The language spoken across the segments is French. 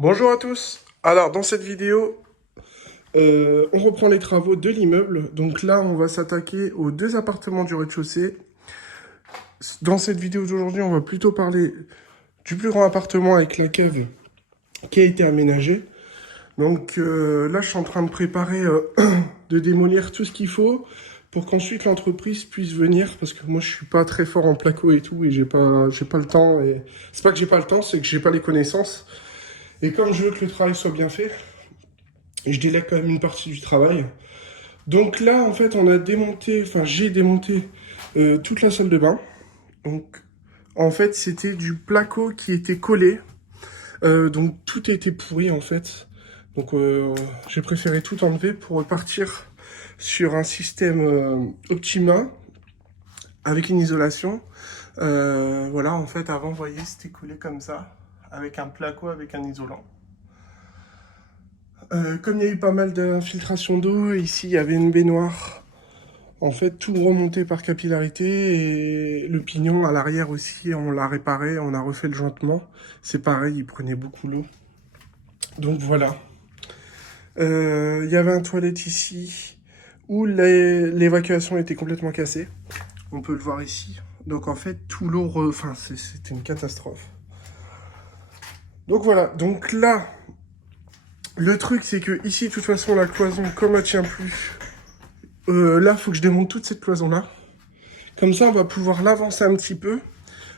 Bonjour à tous. Alors dans cette vidéo, on reprend les travaux de l'immeuble. Donc là, on va s'attaquer aux deux appartements du rez-de-chaussée. Dans cette vidéo d'aujourd'hui, on va plutôt parler du plus grand appartement avec la cave qui a été aménagé. Donc là, je suis en train de préparer de démolir tout ce qu'il faut pour qu'ensuite l'entreprise puisse venir, parce que moi je suis pas très fort en placo et tout, et j'ai pas le temps. Et c'est pas que j'ai pas le temps, c'est que j'ai pas les connaissances. Et comme je veux que le travail soit bien fait, et je délègue quand même une partie du travail. Donc là, en fait, on a démonté, enfin, j'ai démonté toute la salle de bain. Donc, en fait, c'était du placo qui était collé. Donc, tout était pourri, en fait. Donc, j'ai préféré tout enlever pour repartir sur un système Optima avec une isolation. Voilà, en fait, avant, vous voyez, c'était collé comme ça, avec un placo, avec un isolant. Comme il y a eu pas mal d'infiltration d'eau, ici, il y avait une baignoire. En fait, tout remonté par capillarité et le pignon à l'arrière aussi, on l'a réparé, on a refait le jointement. C'est pareil, il prenait beaucoup l'eau. Donc voilà. Il y avait un toilette ici où l'évacuation était complètement cassée. On peut le voir ici. Donc en fait, tout l'eau, enfin, c'était une catastrophe. Donc voilà. Donc là, le truc, c'est que ici, de toute façon, la cloison, comme elle tient plus, là, faut que je démonte toute cette cloison-là. Comme ça, on va pouvoir l'avancer un petit peu.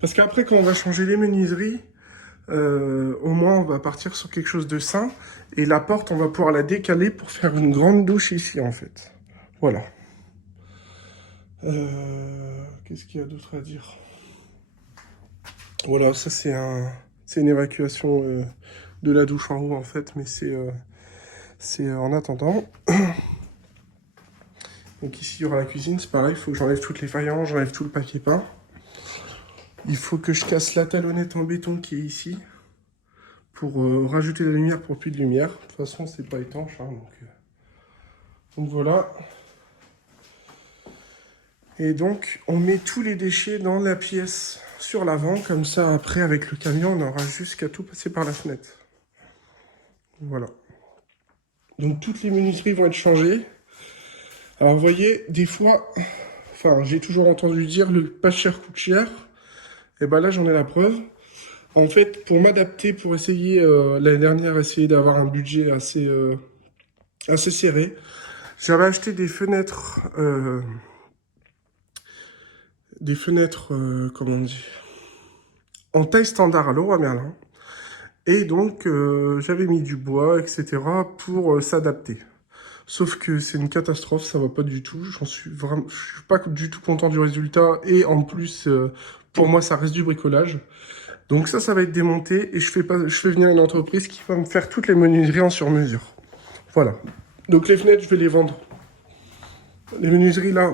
Parce qu'après, quand on va changer les menuiseries, au moins on va partir sur quelque chose de sain. Et la porte, on va pouvoir la décaler pour faire une grande douche ici, en fait. Voilà. Qu'est-ce qu'il y a d'autre à dire? Voilà, ça c'est une évacuation de la douche en haut, en fait, mais c'est en attendant. Donc ici, il y aura la cuisine, c'est pareil, il faut que j'enlève toutes les faïences, j'enlève tout le papier peint. Il faut que je casse la talonnette en béton qui est ici, pour rajouter de la lumière pour plus de lumière. De toute façon, c'est pas étanche, hein, donc voilà. Et donc, on met tous les déchets dans la pièce sur l'avant, comme ça, après, avec le camion, on aura juste qu'à tout passer par la fenêtre. Voilà. Donc, toutes les menuiseries vont être changées. Alors, vous voyez, des fois, enfin, j'ai toujours entendu dire le pas cher coûte cher. Et ben là, j'en ai la preuve. En fait, pour m'adapter, pour essayer, l'année dernière, essayer d'avoir un budget assez serré, j'avais acheté des fenêtres, comment on dit, en taille standard à Leroy Merlin. Et donc, j'avais mis du bois, etc. pour s'adapter. Sauf que c'est une catastrophe, ça va pas du tout. Je suis pas du tout content du résultat. Et en plus, pour moi, ça reste du bricolage. Donc ça va être démonté et je fais venir une entreprise qui va me faire toutes les menuiseries en sur mesure. Voilà. Donc les fenêtres, je vais les vendre. Les menuiseries là,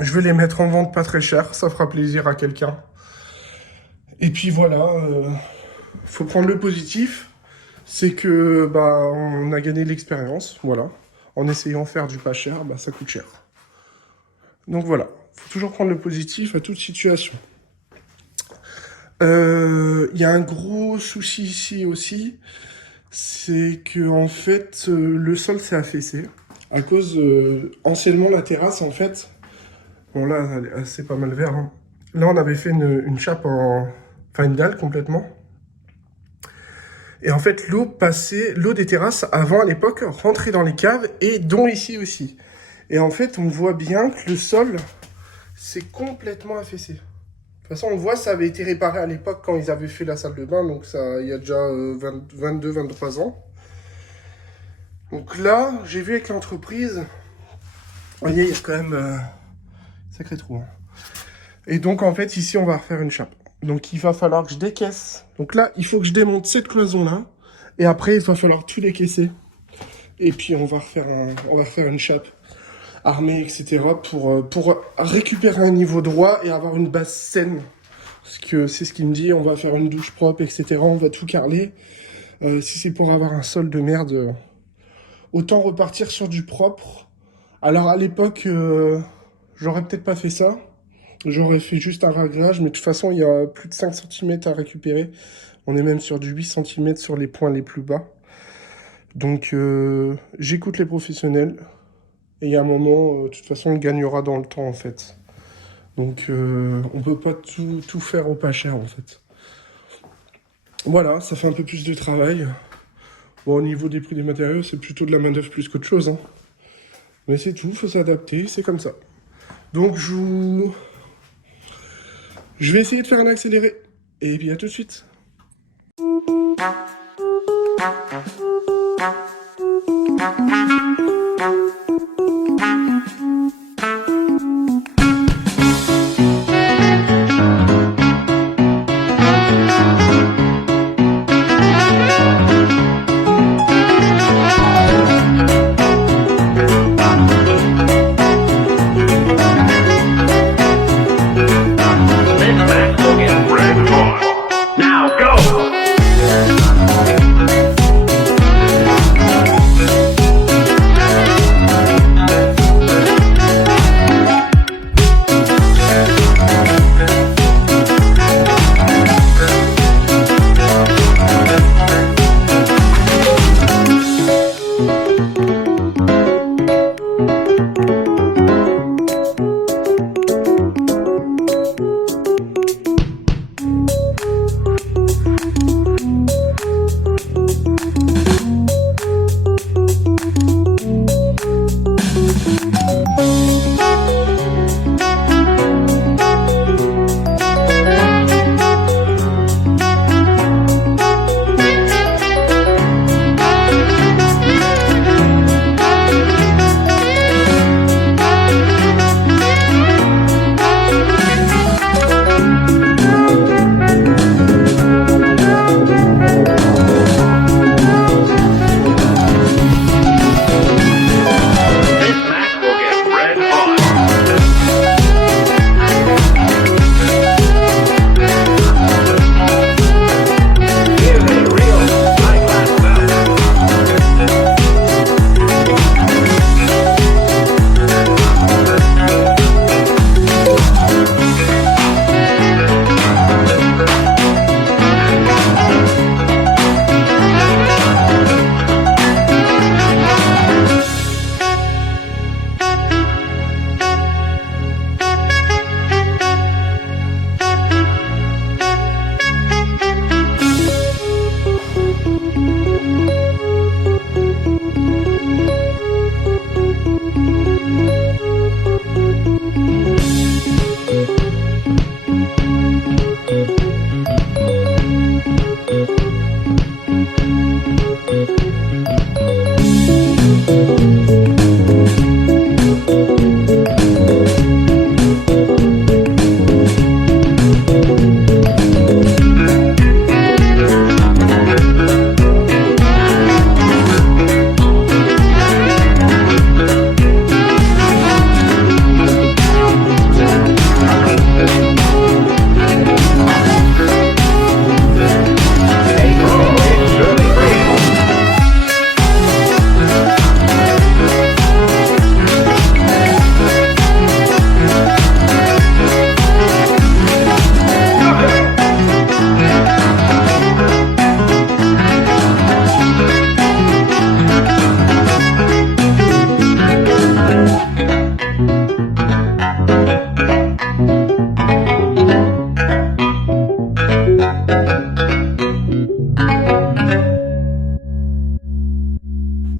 je vais les mettre en vente pas très cher. Ça fera plaisir à quelqu'un. Et puis voilà, faut prendre le positif. C'est que bah on a gagné de l'expérience, voilà. En essayant de faire du pas cher, bah ça coûte cher. Donc voilà, faut toujours prendre le positif à toute situation. Il y a un gros souci ici aussi, c'est que en fait le sol s'est affaissé à cause anciennement la terrasse en fait. Bon là c'est pas mal vert, hein. Là on avait fait une chape enfin une dalle complètement. Et en fait, l'eau des terrasses, avant à l'époque, rentrait dans les caves et dont ici aussi. Et en fait, on voit bien que le sol s'est complètement affaissé. De toute façon, on voit, ça avait été réparé à l'époque quand ils avaient fait la salle de bain, donc ça, il y a déjà 22-23 ans. Donc là, j'ai vu avec l'entreprise, vous voyez, il y a quand même sacré trou, hein. Et donc, en fait, ici, on va refaire une chape. Donc, il va falloir que je décaisse. Donc là, il faut que je démonte cette cloison-là. Et après, il va falloir tout décaisser. Et puis on va refaire une chape armée, etc. pour récupérer un niveau droit et avoir une base saine. Parce que c'est ce qu'il me dit, on va faire une douche propre, etc. On va tout carreler. Si c'est pour avoir un sol de merde, autant repartir sur du propre. Alors à l'époque, j'aurais peut-être pas fait ça. J'aurais fait juste un réglage, mais de toute façon, il y a plus de 5 cm à récupérer. On est même sur du 8 cm sur les points les plus bas. Donc j'écoute les professionnels. Et il y a un moment, de toute façon, on gagnera dans le temps en fait. Donc on peut pas tout faire au pas cher en fait. Voilà, ça fait un peu plus de travail. Bon, au niveau des prix des matériaux, c'est plutôt de la main-d'œuvre plus qu'autre chose, hein. Mais c'est tout, faut s'adapter, c'est comme ça. Donc je vais essayer de faire un accéléré. Et puis à tout de suite.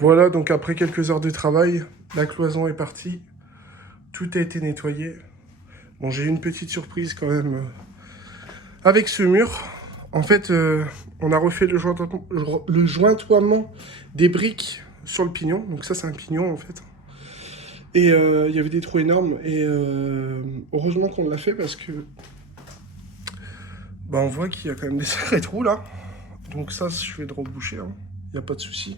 Voilà, donc après quelques heures de travail, la cloison est partie. Tout a été nettoyé. Bon, j'ai eu une petite surprise quand même avec ce mur. En fait, on a refait le jointoiement des briques sur le pignon. Donc ça, c'est un pignon en fait. Et il y avait des trous énormes. Et heureusement qu'on l'a fait parce que bah, on voit qu'il y a quand même des sacrés trous là. Donc ça, je vais le reboucher. Il n'y a pas de souci.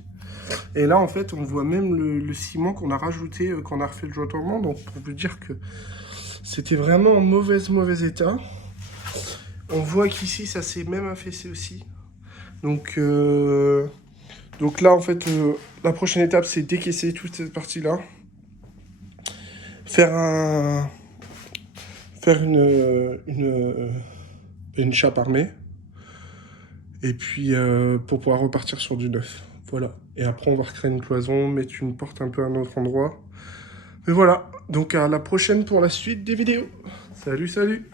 Et là, en fait, on voit même le ciment qu'on a rajouté quand on a refait le jointoiement. Donc, pour vous dire que c'était vraiment en mauvais état. On voit qu'ici, ça s'est même affaissé aussi. Donc là, en fait, la prochaine étape, c'est décaisser toute cette partie-là. Faire une chape armée. Et puis, pour pouvoir repartir sur du neuf. Voilà. Et après, on va recréer une cloison, mettre une porte un peu à un autre endroit. Mais voilà. Donc, à la prochaine pour la suite des vidéos. Salut, salut!